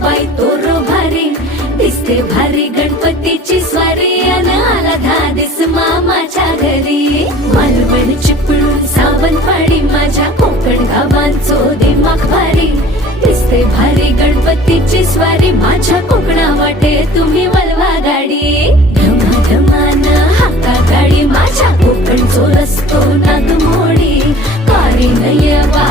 बाई तोरो भारी दिसते भारी गणपतीची स्वारी अन आला धादिस मामाच्या घरी मालवण चिपळूण सावंतवाडी माझ्या कोकण गावांचो दिमाग भारी दिसते भारी गणपतीची स्वारी माझ्या कोकणा वाटे तुम्ही वलवा गाडी धमाधमान हाका गाडी माझ्या कोकणचो रस्तो नागमोडी कारी नय वा